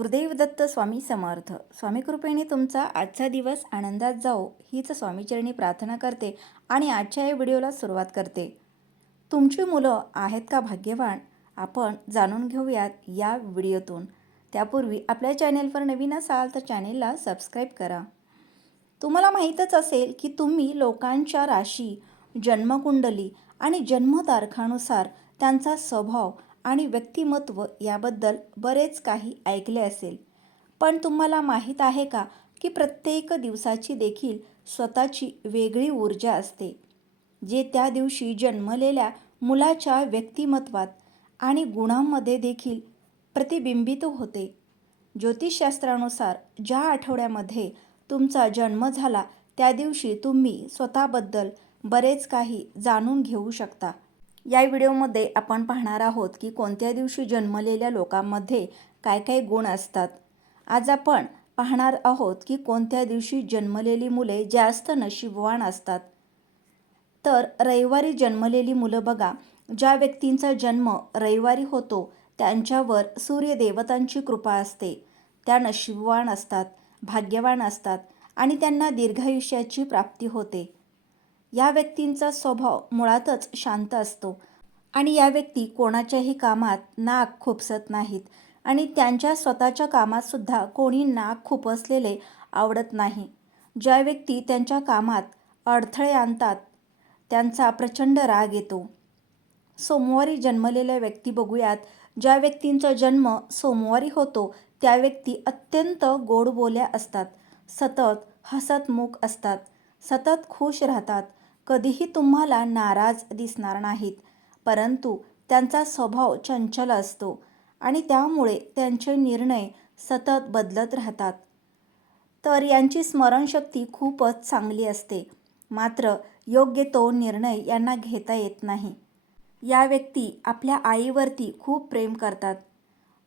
गुरुदेवदत्त स्वामी समर्थ. स्वामी कृपेने तुमचा आजचा दिवस आनंदात जाओ हीच स्वामीचरणी प्रार्थना करते आणि आजच्या या व्हिडिओला सुरुवात करते. तुमची मुलं आहेत का भाग्यवान? आपण जाणून घेऊयात या व्हिडिओतून. त्यापूर्वी आपल्या चॅनेलवर नवीन असाल तर चॅनेलला सबस्क्राईब करा. तुम्हाला माहीतच असेल की तुम्ही लोकांच्या राशी जन्मकुंडली आणि जन्मतारखानुसार त्यांचा स्वभाव आणि व्यक्तिमत्व याबद्दल बरेच काही ऐकले असेल. पण तुम्हाला माहीत आहे का की प्रत्येक दिवसाची देखील स्वतःची वेगळी ऊर्जा असते जे त्या दिवशी जन्मलेल्या मुलाच्या व्यक्तिमत्वात आणि गुणांमध्ये देखील प्रतिबिंबित होते. ज्योतिषशास्त्रानुसार ज्या आठवड्यामध्ये तुमचा जन्म झाला त्या दिवशी तुम्ही स्वतःबद्दल बरेच काही जाणून घेऊ शकता. या व्हिडिओमध्ये आपण पाहणार आहोत की कोणत्या दिवशी जन्मलेल्या लोकांमध्ये काय काय गुण असतात. आज आपण पाहणार आहोत की कोणत्या दिवशी जन्मलेली मुले जास्त नशीबवान असतात. तर रविवारी जन्मलेली मुलं बघा ज्या व्यक्तींचा जन्म रविवारी होतो त्यांच्यावर सूर्यदेवतांची कृपा असते. त्या नशीबवान असतात भाग्यवान असतात आणि त्यांना दीर्घायुष्याची प्राप्ती होते. या व्यक्तींचा स्वभाव मुळातच शांत असतो. आणि या व्यक्ती कोणाच्याही कामात नाक खुपसत नाहीत. आणि त्यांच्या स्वतःच्या कामातसुद्धा कोणी नाक खुपसलेले आवडत नाही. ज्या व्यक्ती त्यांच्या कामात अडथळे आणतात त्यांचा प्रचंड राग येतो. सोमवारी जन्मलेल्या व्यक्ती बघूयात. ज्या व्यक्तींचा जन्म सोमवारी होतो त्या व्यक्ती अत्यंत गोडबोल्या असतात. सतत हसतमुख असतात. सतत खुश राहतात. कधीही तुम्हाला नाराज दिसणार नाहीत. परंतु त्यांचा स्वभाव चंचल असतो आणि त्यामुळे त्यांचे निर्णय सतत बदलत राहतात. तर यांची स्मरणशक्ती खूपच चांगली असते. मात्र योग्य तो निर्णय यांना घेता येत नाही. या व्यक्ती आपल्या आईवरती खूप प्रेम करतात.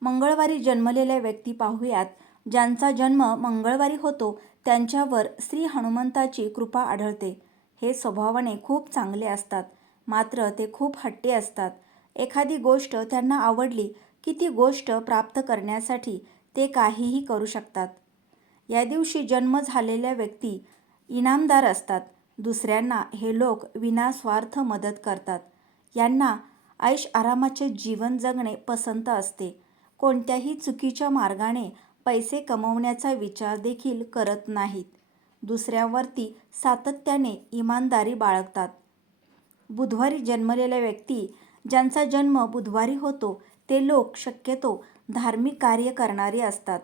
मंगळवारी जन्मलेल्या व्यक्ती पाहूयात ज्यांचा जन्म मंगळवारी होतो त्यांच्यावर श्री हनुमंताची कृपा आढळते. हे स्वभावाने खूप चांगले असतात. मात्र ते खूप हट्टी असतात. एखादी गोष्ट त्यांना आवडली की ती गोष्ट प्राप्त करण्यासाठी ते काहीही करू शकतात. या दिवशी जन्म झालेल्या व्यक्ती इनामदार असतात. दुसऱ्यांना हे लोक विनास्वार्थ मदत करतात. यांना ऐश आरामाचे जीवन जगणे पसंत असते. कोणत्याही चुकीच्या मार्गाने पैसे कमवण्याचा विचार देखील करत नाहीत. दुसऱ्यावरती सातत्याने इमानदारी बाळगतात. बुधवारी जन्मलेल्या व्यक्ती ज्यांचा जन्म बुधवारी होतो ते लोक शक्यतो धार्मिक कार्य करणारे असतात.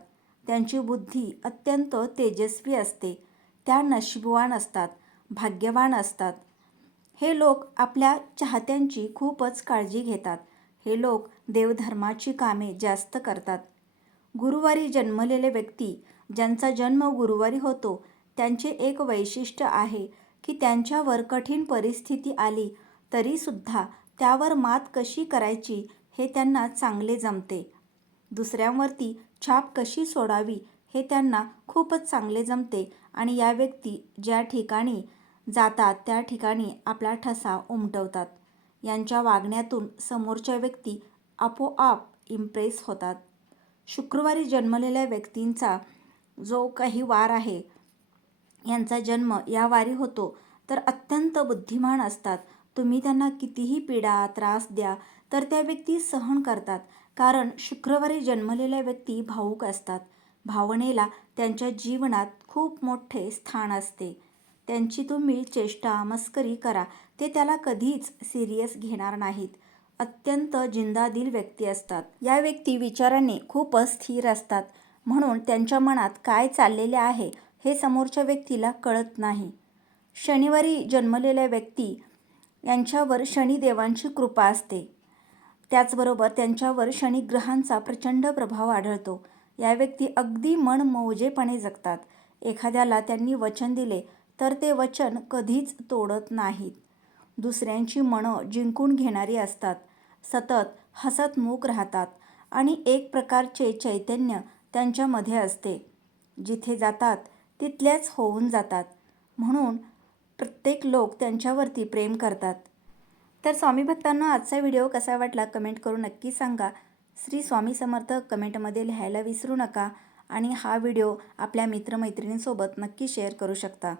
त्यांची बुद्धी अत्यंत तेजस्वी असते. त्या नशीबवान असतात भाग्यवान असतात. हे लोक आपल्या चाहत्यांची खूपच काळजी घेतात. हे लोक देवधर्माची कामे जास्त करतात. गुरुवारी जन्मलेले व्यक्ती ज्यांचा जन्म गुरुवारी होतो त्यांचे एक वैशिष्ट्य आहे की त्यांच्यावर कठीण परिस्थिती आली तरीसुद्धा त्यावर मात कशी करायची हे त्यांना चांगले जमते. दुसऱ्यांवरती छाप कशी सोडावी हे त्यांना खूपच चांगले जमते आणि या व्यक्ती ज्या ठिकाणी जातात त्या ठिकाणी आपला ठसा उमटवतात. यांच्या वागण्यातून समोरच्या व्यक्ती आपोआप इम्प्रेस होतात. शुक्रवारी जन्मलेल्या व्यक्तींचा जो काही वार आहे यांचा जन्म या वारी होतो तर अत्यंत बुद्धिमान असतात. तुम्ही त्यांना कितीही पीडा त्रास द्या तर त्या व्यक्ती सहन करतात कारण शुक्रवारी जन्मलेल्या व्यक्ती भावूक असतात. भावनेला त्यांच्या जीवनात खूप मोठे स्थान असते. त्यांची तुम्ही चेष्टा मस्करी करा ते त्याला कधीच सिरियस घेणार नाहीत. अत्यंत जिंदादिल व्यक्ती असतात. या व्यक्ती विचाराने खूपच स्थिर असतात. म्हणून त्यांच्या मनात काय चाललेले आहे हे समोरच्या व्यक्तीला कळत नाही. शनिवारी जन्मलेल्या व्यक्ती यांच्यावर शनिदेवांची कृपा असते. त्याचबरोबर त्यांच्यावर शनिग्रहांचा प्रचंड प्रभाव आढळतो. या व्यक्ती अगदी मन मौजेपणे जगतात. एखाद्याला त्यांनी वचन दिले तर ते वचन कधीच तोडत नाहीत. दुसऱ्यांची मनं जिंकून घेणारी असतात. सतत हसतमुख राहतात आणि एक प्रकारचे चैतन्य त्यांच्यामध्ये असते. जिथे जातात तिथल्याच होऊन जातात. म्हणून प्रत्येक लोक त्यांच्यावरती प्रेम करतात. तर स्वामी भक्तांना आजचा व्हिडिओ कसा वाटला कमेंट करून नक्की सांगा. श्री स्वामी समर्थ कमेंटमध्ये लिहायला विसरू नका आणि हा व्हिडिओ आपल्या मित्रमैत्रिणींसोबत नक्की शेअर करू शकता.